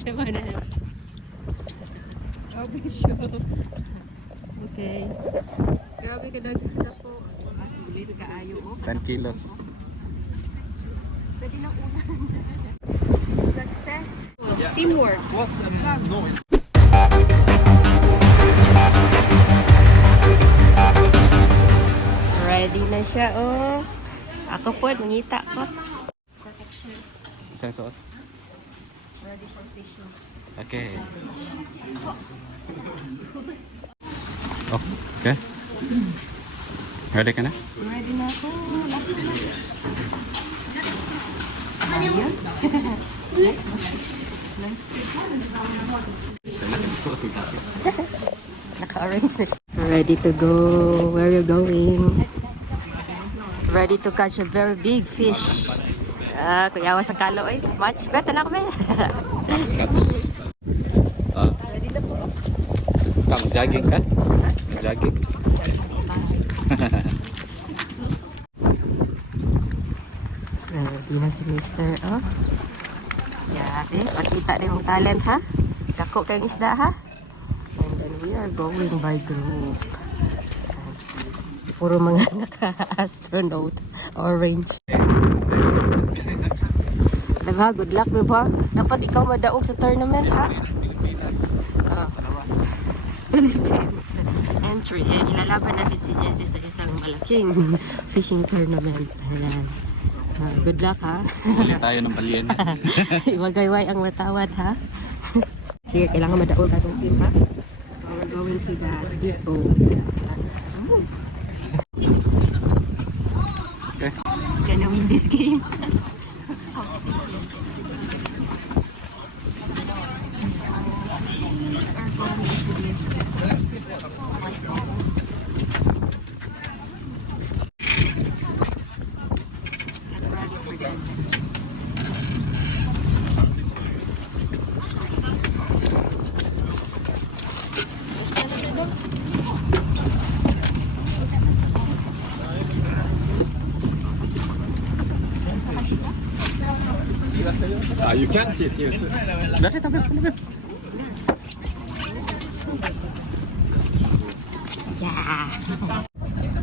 Siya na. Grabe siya. Okay. Grabe ka na po. Sulit ka ayo. 10 kilos. Pwede na ulan. Success. Teamwork. Ready na siya, oh. Ako po, mangita ko. Isang suot. Ready for fishing. Okay. Oh, okay. Ready ka na? Ready na ako. Ayos. Naka-orange na siya. Ready to go. Where are you going? Ready to catch a very big fish. Kuyawa sa kalo eh. Much better na kami. Scotch. Ready na po. Jogging ka? Jogging? Ready na si Mr. Oh. Yabe, pakita rin yung talent ha. Kako kayong isda ha. And then we are going by group. Puro mga naka-astronaut. Orange. Diba? Good luck, diba? Dapat ikaw madaog sa tournament ha. Philippines entry. Ilalaban natin si Jessie sa isang malaking fishing tournament. Ayan. Good luck ha. Huli tayo ng balyen. Iwagayway ang matawad ha. Sige, kailangan madaog atong team ha. We're going to the big boat. Okay. Gonna win this game. You can see it here too. Bakit? Yeah.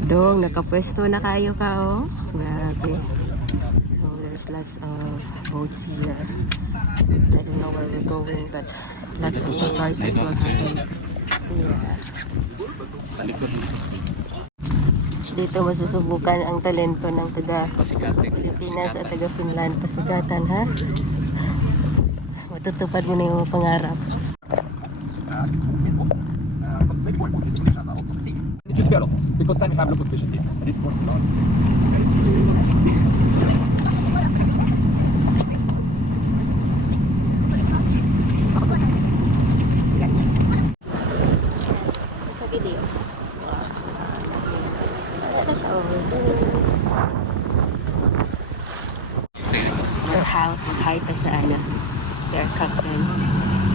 Dong, nakapwesto na kayo ka oh. Grabe. So there's lots of boats here. I don't know where we're going but lots of surprises will happen. Yeah. Dito masusubukan ang talento ng taga Pilipinas at taga Finland. Pasigatan ha. Matutupad mo na yung pangarap. It used to be a lot because then we have local fish and season. This is what we learn. Sa video. Hi pa sa ano. Their captain.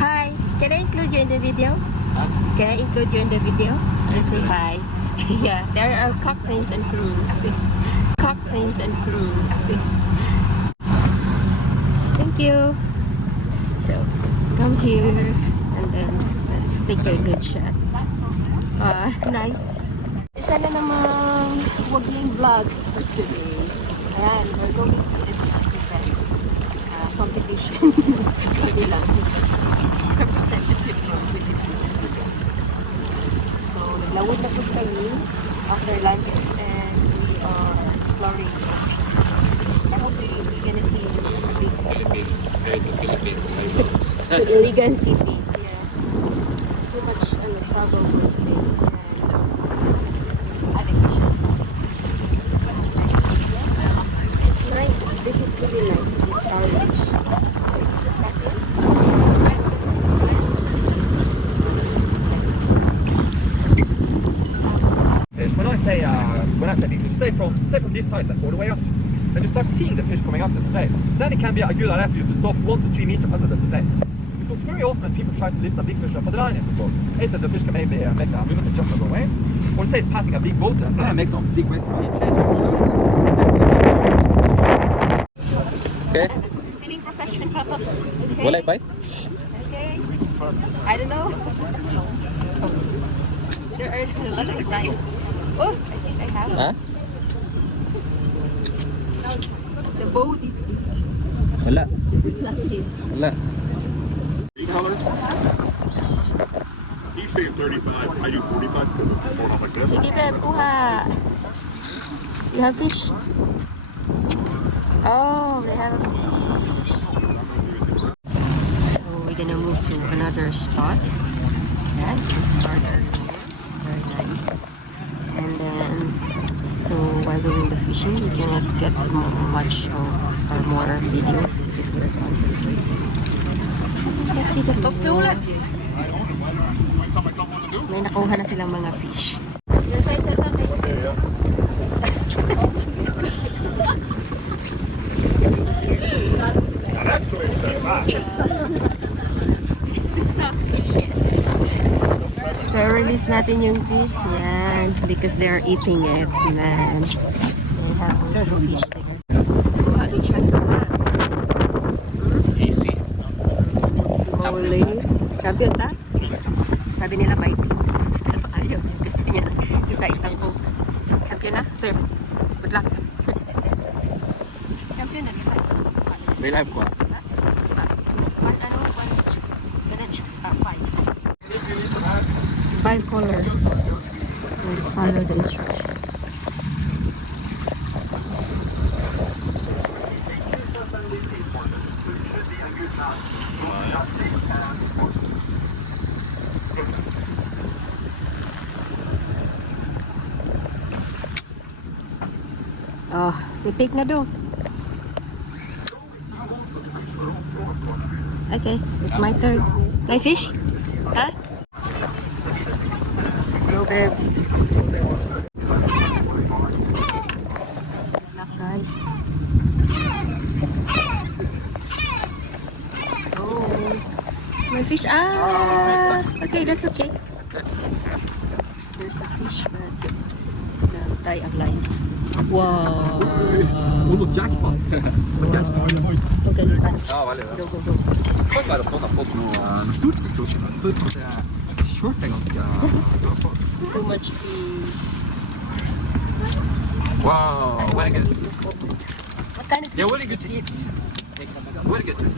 Hi! Can I include you in the video? Can I include you in the video? Or say hi? Yeah, there are captains and crews. Captains and crews. Thank you. So, let's come here and then let's take a good shots. Nice. Isa na namang wagling vlog for today. Ayan, we're going to the competition. Hindi lang. Representative from Philippines. So, naglawid na po tayo after lunch and we are exploring. I hope we're gonna see big Philippines. Philippines. to Iligan City. Yeah. Too much travel for today. And it's nice. This is really nice. It's orange. When I say English, say from this height all the way up, and you start seeing the fish coming up the surface, then it can be a good idea for you to stop 1 to 3 meters under the surface. Because very often people try to lift a big fish up on the line in the boat. Either the fish can maybe make a movement and jump away, or say it's passing a big boat and make some big waves to see it change. Okay. Feeling professional. Walay bite? I don't know. There are lots of lines. Oh, I think I have. Ha? The boat is Wala. nothing. Wala. Color? He's saying 35. I do 45 because it's more like this. Sige, babe, kuha. You have fish? Oh, they have a fish. So we're gonna move to another spot. Yeah, this start our tours. Very nice. And then, so while doing the fishing, we cannot get much or more videos because we're concentrating. Let's see the view. May nakuha na silang mga fish. Exercise na kayo. So, release natin yung fish. Yan. Because they're eating it. Man. They have also fish there. Ano siya? Easy. Holy. Champion ta? Sabi nila bite. Pero ayaw. Gusto niya. Isa-isang coke. Champion na? Clear. Good luck. Champion na. May live ko. Five colors. Let's follow the instruction. Oh, take na do. Okay, it's my turn. Can I fish? Huh? Go, babe. Good luck, guys. Oh, my fish. Ah, okay, that's okay. There's a fish, but tie ang line. Wow. Almost jackpot. Okay, pass. Ja, veldig bra. Go, go, go. Kan være at noen har fått noe stort på kroken. Det så ut som at det kjørte ganske Too much fish. Wow, very good. What kind of fish? Yeah, very good to eat. Very good to eat.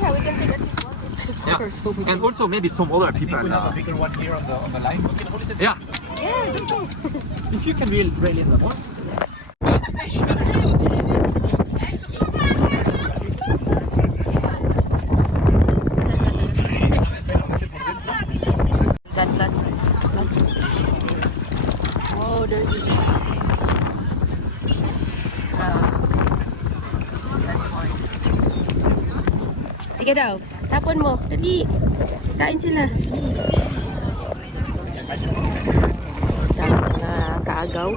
Yeah, we can take at least one. Yeah, and also maybe some other people. bigger one here on the line. Yeah, Yeah, go. if you can reel in them more. We got lots of fish. Oh, there's a fish. Sige daw, tapon mo. Dali. Kain sila. Dami mga kaagaw.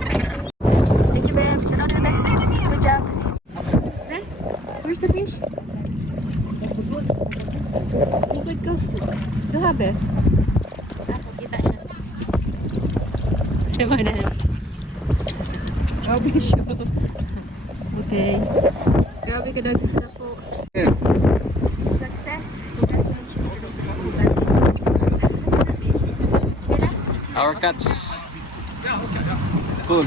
Thank you, babe. Good job. Eh? Where's the fish? Good, go. Duha, babe. Kita siya. Siya na. Grabe siya. Okay. Grabe ka naghanap po. Success. Our catch. Cool.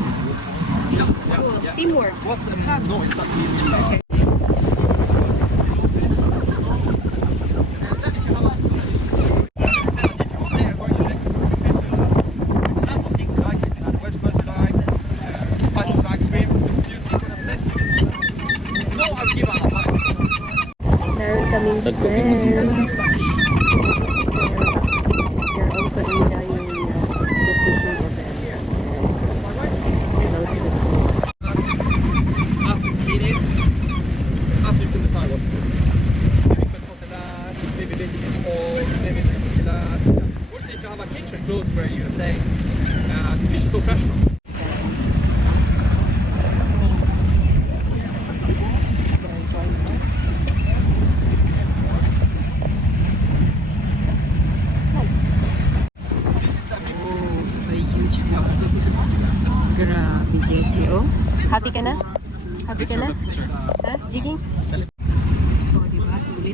Cool. Teamwork. What the heck? No, it's not easy. Meron kaming Nagkupit mo sila. They're also enjoying the fishing event. Hello to the crew. After you clean it, after you can decide what to do. Maybe put hot in that, maybe make it cold, maybe cook that. Also, if you have a kitchen close where you stay, the fish is so fresh now. Grabe, Jessie. Oh, happy ka na? Happy ka na? Ha? Jigging? Oh,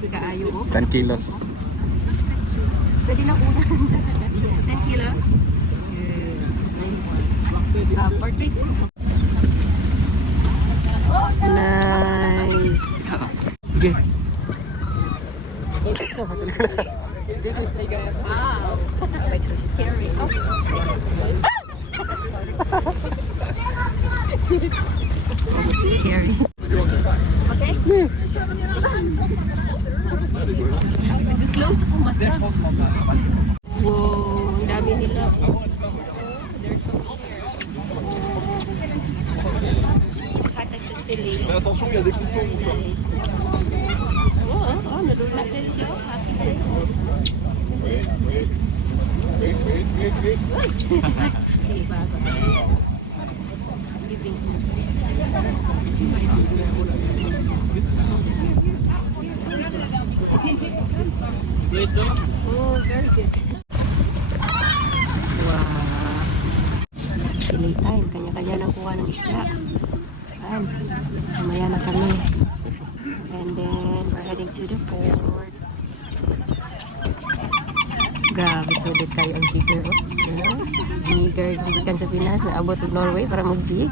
Liit kaayo, oh. 10 kilos. Pwede na kunan. 10 kilos. Nice one. Portrait. Nice. Okay. Wow. Wait, so scary. Scary. Okay? Close ako mata. Wow, ang dami nila. Mais attention, il y a des couteaux ou quoi? Oh, nalulak din siya. Happy day. Okay, baba. Giving. Oh, very good. Wow. Delay time. Kanya-kanya nang kuha ng isda. Ayan. Mamaya na kami. And then, we're heading to the port. Grabe, sulit tayo ang jigger. Oh. Jigger, gigikan sa Pinas, naabot ng Norway para mag-jig.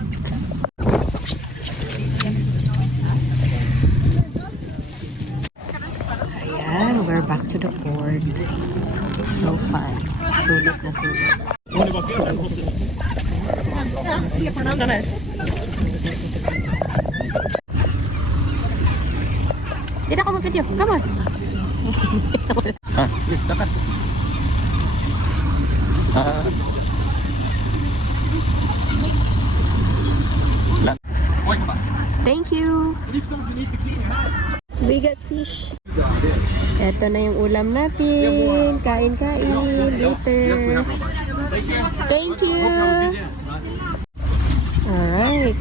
Ayan, we're back to the port. It's so fun. Sulit na sulit. Hindi na ako mag-video. Come on. Ah, wait, saka. Thank you. We got fish. Ito na yung ulam natin. Kain-kain. Later. Thank you. Alright.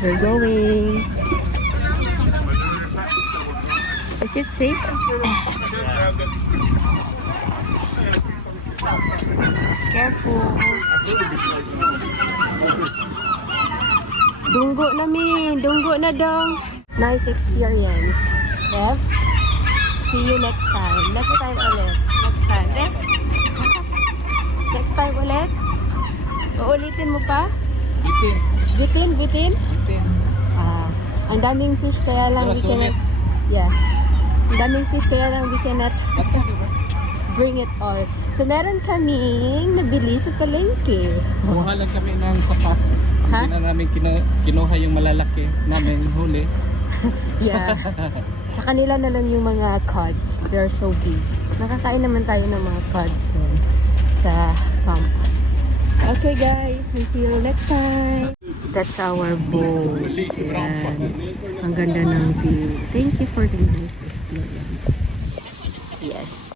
We're going. Is it safe? Careful. Dunggo na mi. Dunggo na dong. Nice experience. Dev? See you next time. Next time ulit. Next time. Dev? Next time ulit? Uulitin mo pa? Bitin? Bitin? Ah, ang daming fish kaya lang we cannot... Yeah. Ang daming fish kaya lang we cannot bring it all. So, meron kaming nabili sa palengke. Kuha lang kami ng sapat. Ha? Hindi na namin kinuha yung malalaki namin huli. Yeah. Sa kanila na lang yung mga cods. They're so big. Nakakain naman tayo ng mga cods doon sa camp. Okay guys, until next time. That's our boat. Ayan. Ang ganda ng view. Thank you for the nice experience. Yes.